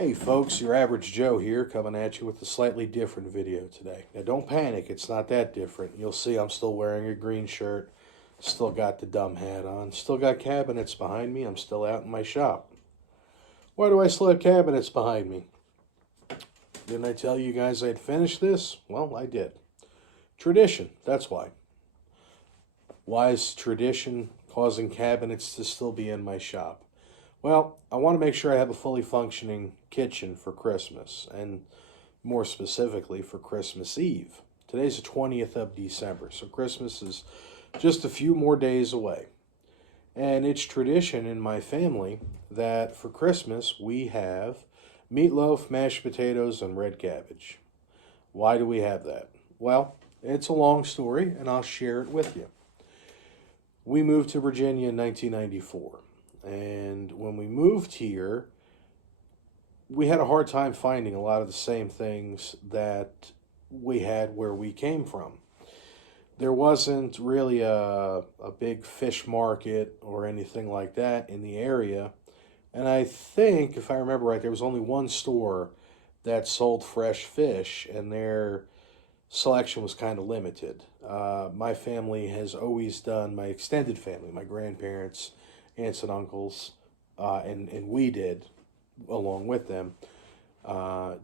Hey folks, your average Joe here coming at you with a slightly different video today. Now don't panic, it's not that different. You'll see I'm still wearing a green shirt, still got the dumb hat on, still got cabinets behind me, I'm still out in my shop. Why do I still have cabinets behind me? Didn't I tell you guys I'd finish this? Well, I did. Tradition, that's why. Why is tradition causing cabinets to still be in my shop? Well, I want to make sure I have a fully functioning kitchen for Christmas, and more specifically for Christmas Eve. Today's the 20th of December, so Christmas is just a few more days away. And it's tradition in my family that for Christmas we have meatloaf, mashed potatoes, and red cabbage. Why do we have that? Well, it's a long story, and I'll share it with you. We moved to Virginia in 1994. And when we moved here, we had a hard time finding a lot of the same things that we had where we came from. There wasn't really a big fish market or anything like that in the area. And I think, if I remember right, there was only one store that sold fresh fish, and their selection was kind of limited. My family has always done, my extended family, my grandparents, aunts and uncles, and we did, along with them,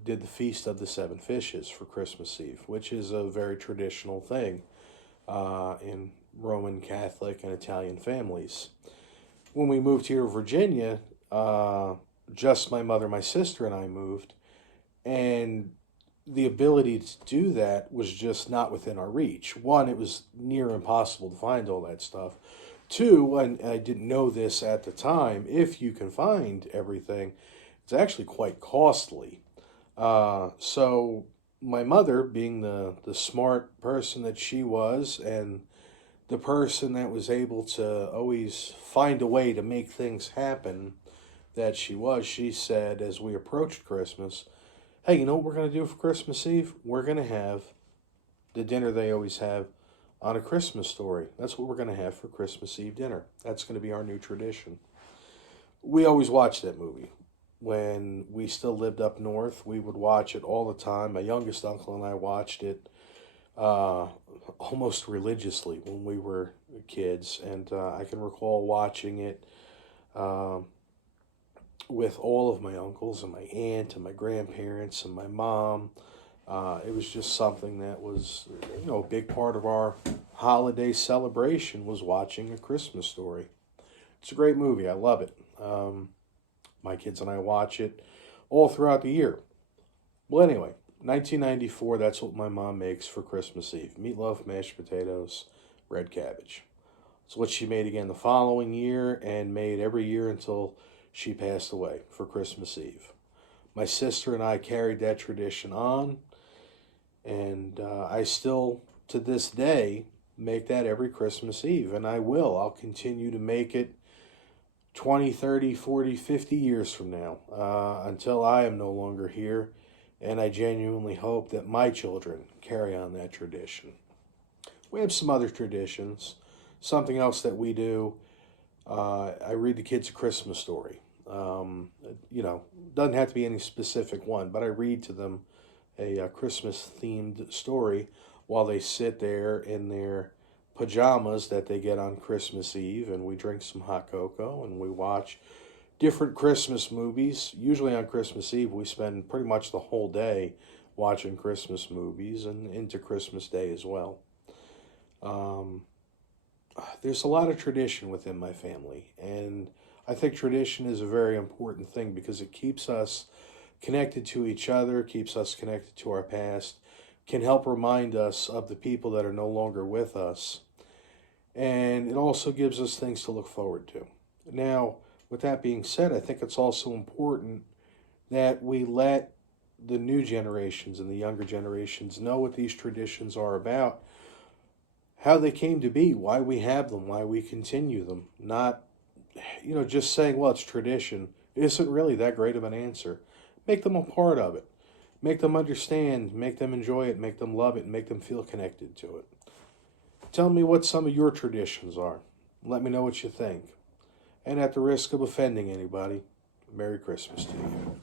did the Feast of the Seven Fishes for Christmas Eve, which is a very traditional thing in Roman Catholic and Italian families. When we moved here to Virginia, just my mother, my sister, and I moved, and the ability to do that was just not within our reach. One, it was near impossible to find all that stuff. Two, and I didn't know this at the time, if you can find everything, it's actually quite costly. So my mother, being the smart person that she was, and the person that was able to always find a way to make things happen that she was, she said as we approached Christmas, hey, you know what we're going to do for Christmas Eve? We're going to have the dinner they always have on A Christmas Story. That's what we're going to have for Christmas Eve dinner. That's going to be our new tradition. We always watched that movie. When we still lived up north, we would watch it all the time. My youngest uncle and I watched it almost religiously when we were kids. And I can recall watching it with all of my uncles and my aunt and my grandparents and my mom. It was just something that was, a big part of our holiday celebration was watching A Christmas Story. It's a great movie. I love it. My kids and I watch it all throughout the year. Well, anyway, 1994, that's what my mom makes for Christmas Eve. Meatloaf, mashed potatoes, red cabbage. It's what she made again the following year and made every year until she passed away for Christmas Eve. My sister and I carried that tradition on, and I still, to this day, make that every Christmas Eve, and I will. I'll continue to make it 20, 30, 40, 50 years from now, until I am no longer here, and I genuinely hope that my children carry on that tradition. We have some other traditions. Something else that we do, I read the kids A Christmas Story. Doesn't have to be any specific one, but I read to them a Christmas-themed story while they sit there in their pajamas that they get on Christmas Eve, and we drink some hot cocoa, and we watch different Christmas movies. Usually on Christmas Eve, we spend pretty much the whole day watching Christmas movies and into Christmas Day as well. There's a lot of tradition within my family, and I think tradition is a very important thing because it keeps us connected to each other, keeps us connected to our past, can help remind us of the people that are no longer with us, and it also gives us things to look forward to. Now, with that being said, I think it's also important that we let the new generations and the younger generations know what these traditions are about, how they came to be, why we have them, why we continue them. Not, just saying, well, it's tradition isn't really that great of an answer. Make them a part of it. Make them understand, make them enjoy it, make them love it, and make them feel connected to it. Tell me what some of your traditions are. Let me know what you think. And at the risk of offending anybody, Merry Christmas to you.